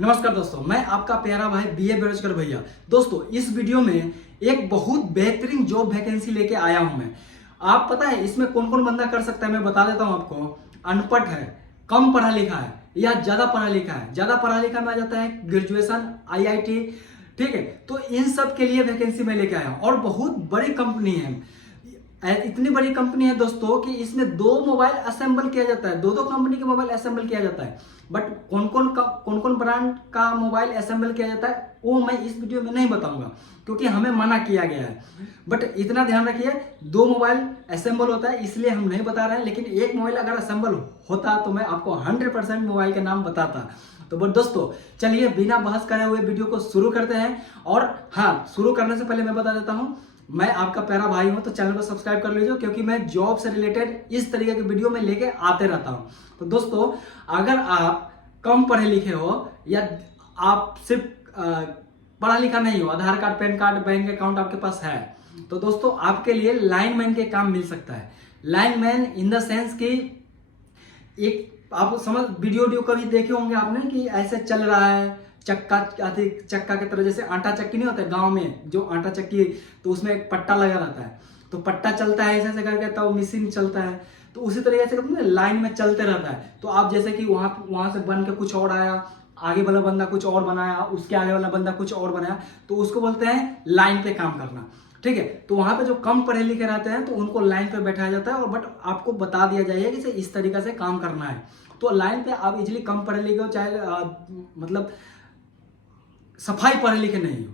नमस्कार दोस्तों, मैं आपका प्यारा भाई बीए बेरोजगार भैया। दोस्तों, इस वीडियो में एक बहुत बेहतरीन जॉब वैकेंसी लेके आया हूं मैं। आप पता है इसमें कौन कौन बंदा कर सकता है, मैं बता देता हूं आपको। अनपढ़ है, कम पढ़ा लिखा है या ज्यादा पढ़ा लिखा है। ज्यादा पढ़ा लिखा में आ जाता है ग्रेजुएशन, आईआईटी, ठीक है। तो इन सब के लिए वैकेंसी मैं लेके आया हूं और बहुत बड़ी कंपनी है। इतनी बड़ी कंपनी है दोस्तों कि इसमें दो मोबाइल असेंबल किया जाता है, दो दो कंपनी के मोबाइल असेंबल किया जाता है। बट कौन कौन ब्रांड का मोबाइल असेंबल किया जाता है वो मैं इस वीडियो में नहीं बताऊंगा, क्योंकि हमें मना किया गया है। बट इतना ध्यान रखिए, दो मोबाइल असेंबल होता है इसलिए हम नहीं बता रहे हैं। लेकिन एक मोबाइल अगर असेंबल होता तो मैं आपको 100% मोबाइल के नाम बताता। तो बट दोस्तों, चलिए बिना बहस करे हुए वीडियो को शुरू करते हैं। और हाँ, शुरू करने से पहले मैं बता देता हूं, मैं आपका प्यारा भाई हूं, तो चैनल को सब्सक्राइब कर लीजिए, क्योंकि मैं जॉब से रिलेटेड इस तरीके के वीडियो में लेके आते रहता हूं। तो दोस्तों, अगर आप कम पढ़े लिखे हो या आप सिर्फ पढ़ा लिखा नहीं हो, Aadhaar card, PAN card, bank account आपके पास है, तो दोस्तों आपके लिए लाइनमैन के काम मिल सकता है। लाइनमैन इन द सेंस कि एक आप समझ वीडियो कभी देखे होंगे आपने कि ऐसे चल रहा है चक्का की तरह, जैसे आटा चक्की नहीं होता है गांव में, जो आटा चक्की, तो उसमें एक पट्टा लगा रहता है, तो पट्टा चलता है ऐसे करके, तो मशीन चलता है। तो उसी तरीके से लाइन में चलते रहता है। तो आप जैसे कि वहां से बन के कुछ और आया, आगे वाला बंदा कुछ और बनाया, उसके आगे वाला बंदा कुछ और बनाया, तो उसको बोलते हैं लाइन पे काम करना, ठीक है। तो वहां पे जो कम पढ़े लिखे रहते हैं तो उनको लाइन पे बैठाया जाता है, और बट आपको बता दिया जाएगा कि इस तरीके से काम करना है। तो लाइन पे आप इजिली कम पढ़े लिखे हो, चाहे मतलब सफाई पढ़े लिखे नहीं हो,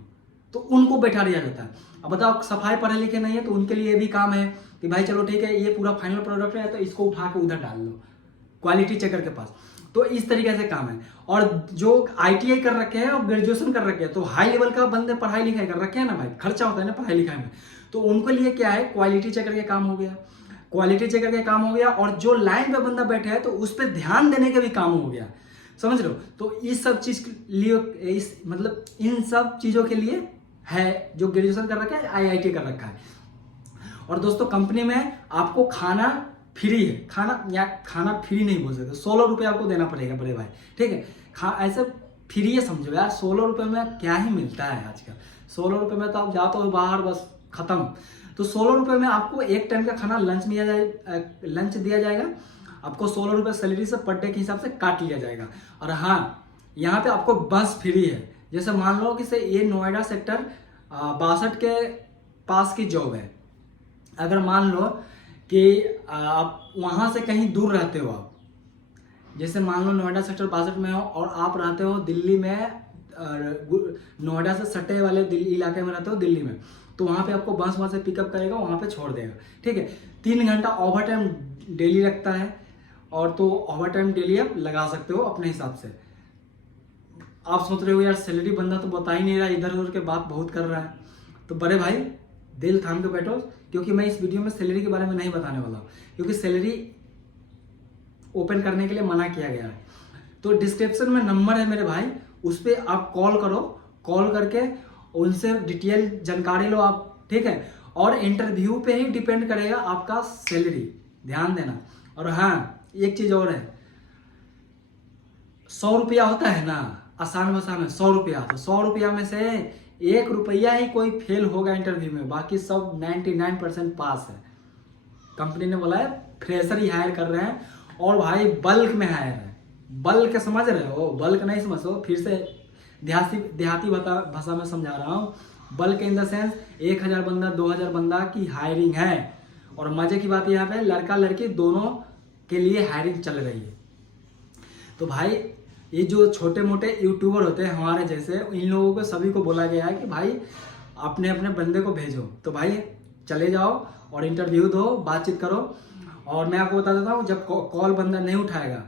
तो उनको बैठा दिया जाता है। अब बताओ, सफाई पढ़े लिखे नहीं है तो उनके लिए भी काम है कि भाई चलो ठीक है, ये पूरा फाइनल प्रोडक्ट है तो इसको उठा के उधर डाल लो क्वालिटी चेकर के पास। तो इस तरीके से काम है। और जो आईटीआई कर रखे हैं और ग्रेजुएशन कर रखे हैं, तो हाई लेवल का बंदे पढ़ाई लिखाई कर रखे हैं ना भाई, खर्चा होता है ना पढ़ाई लिखाई में, तो उनके लिए क्या है, क्वालिटी चेकर के काम हो गया, क्वालिटी चेकर के काम हो गया। और जो लाइन पे बंदा बैठे है तो उस पर ध्यान देने का भी काम हो गया, समझ लो। तो इस सब चीज के लिए, इस मतलब इन सब चीजों के लिए है जो ग्रेजुएशन कर रखा है, आईआईटी कर रखा है। और दोस्तों, कंपनी में आपको खाना फ्री है, खाना फ्री नहीं बोल सकते, 16 रुपये आपको देना पड़ेगा बड़े भाई, ठीक है। ऐसे फ्री है समझो यार, 16 रुपये में क्या ही मिलता है आजकल। 16 रुपये में तो आप जाते हो बाहर, बस खत्म। तो 16 रुपये में आपको एक टाइम का खाना लंच दिया जाएगा। आपको 16 रुपये सैलरी से पर डे के हिसाब से काट लिया जाएगा। और हाँ, यहाँ पे आपको बस फ्री है। जैसे मान लो कि ये नोएडा सेक्टर 62 के पास की जॉब है। अगर मान लो कि आप वहाँ से कहीं दूर रहते हो, आप जैसे मान लो नोएडा सेक्टर 62 में हो और आप रहते हो दिल्ली में, नोएडा से सटे वाले दिल्ली इलाके में रहते हो दिल्ली में, तो वहाँ पे आपको बस वहाँ से पिकअप करेगा, वहाँ पे छोड़ देगा, ठीक है। 3 घंटा ओवर टाइम डेली लगता है, और तो ओवर टाइम डेली आप लगा सकते हो अपने हिसाब से। आप सोच रहे हो यार सैलरी बंदा तो बता ही नहीं रहा, इधर उधर के बात बहुत कर रहा है। तो बड़े भाई दिल थाम के बैठो, क्योंकि मैं इस वीडियो में सैलरी के बारे में नहीं बताने वाला हूँ, क्योंकि सैलरी ओपन करने के लिए मना किया गया है। तो डिस्क्रिप्शन में नंबर है मेरे भाई, उस पर आप कॉल करो, कॉल करके उनसे डिटेल जानकारी लो आप, ठीक है। और इंटरव्यू पे ही डिपेंड करेगा आपका सैलरी, ध्यान देना। और हाँ, एक चीज और है, 100 रुपया होता है ना आसान भाषा में, 100 रुपया, तो 100 रुपया में से 1 रुपया ही कोई फेल होगा इंटरव्यू में, बाकी सब 99% पास है। कंपनी ने बोला है फ्रेशर ही हायर कर रहे हैं, और भाई बल्क में हायर है। बल्क समझ रहे हो, बल्क नहीं समझ हो, फिर से देहाती भाषा में समझा रहा हूँ। बल्क इन द सेंस 1000 बंदा 2000 बंदा की हायरिंग है। और मजे की बात यहाँ पे लड़का लड़की दोनों के लिए हायरिंग चल रही है। तो भाई ये जो छोटे मोटे यूट्यूबर होते हैं हमारे जैसे, इन लोगों को सभी को बोला गया है कि भाई अपने अपने बंदे को भेजो। तो भाई चले जाओ और इंटरव्यू दो, बातचीत करो। और मैं आपको बता देता हूँ, जब कॉल बंदा नहीं उठाएगा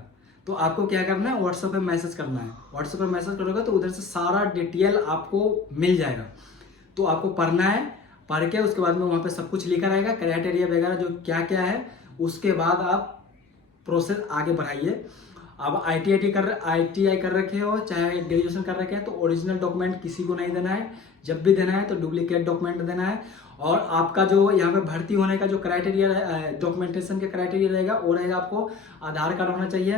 तो आपको क्या करना है, व्हाट्सएप पे मैसेज करना है। व्हाट्सएप पे मैसेज करोगे तो उधर से सारा डिटेल आपको मिल जाएगा। तो आपको पढ़ना है, पढ़ के उसके बाद में वहाँ पे सब कुछ लिखा रहेगा, क्राइटेरिया वगैरह जो क्या क्या है, उसके बाद आप प्रोसेस आगे बढ़ाइए। अब आईटीआई कर रखे हो, चाहे ग्रेजुएशन कर रखे हैं, तो ओरिजिनल डॉक्यूमेंट किसी को नहीं देना है। जब भी देना है तो डुप्लीकेट डॉक्यूमेंट देना है। और आपका जो यहाँ पे भर्ती होने का जो क्राइटेरिया, डॉक्यूमेंटेशन के क्राइटेरिया रहेगा, वो रहेगा आपको आधार कार्ड होना चाहिए,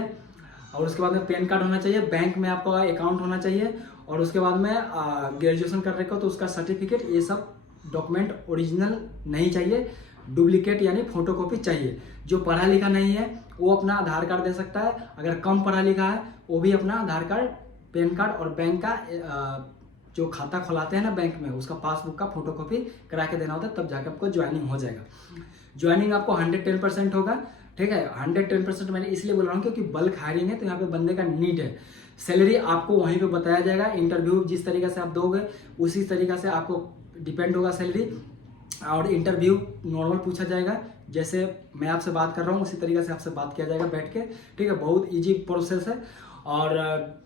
और उसके बाद में पैन कार्ड होना चाहिए, बैंक में आपका अकाउंट होना चाहिए, और उसके बाद में ग्रेजुएशन कर रखे हो तो उसका सर्टिफिकेट, ये सब डॉक्यूमेंट ओरिजिनल नहीं चाहिए, डुप्लीकेट यानी फोटोकॉपी चाहिए। जो पढ़ा लिखा नहीं है वो अपना आधार कार्ड दे सकता है, अगर कम पढ़ा लिखा है वो भी अपना आधार कार्ड, पैन कार्ड और बैंक का जो खाता खुलाते हैं ना बैंक में, उसका पासबुक का फोटोकॉपी करा के देना होता है, तब जाके आपको ज्वाइनिंग हो जाएगा। ज्वाइनिंग आपको 110% होगा, ठीक है। 110% मैंने इसलिए बोल रहा हूँ क्योंकि बल्क हायरिंग है, तो यहाँ पे बंदे का नीड है। सैलरी आपको वहीं पे बताया जाएगा, इंटरव्यू जिस तरीके से आप दोगे उसी तरीके से आपको डिपेंड होगा सैलरी, और इंटरव्यू नॉर्मल पूछा जाएगा, जैसे मैं आपसे बात कर रहा हूँ उसी तरीके से आपसे बात किया जाएगा बैठ के, ठीक है। बहुत इजी प्रोसेस है, और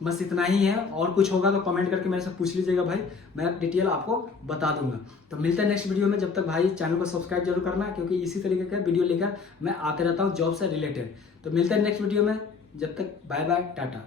बस इतना ही है। और कुछ होगा तो कमेंट करके मेरे से पूछ लीजिएगा भाई, मैं डिटेल आपको बता दूंगा। तो मिलते हैं नेक्स्ट वीडियो में, जब तक भाई चैनल को सब्सक्राइब जरूर करना, क्योंकि इसी तरीके का वीडियो लेकर मैं आते रहता हूँ जॉब से रिलेटेड। तो मिलते हैं नेक्स्ट वीडियो में, जब तक बाय बाय, टाटा।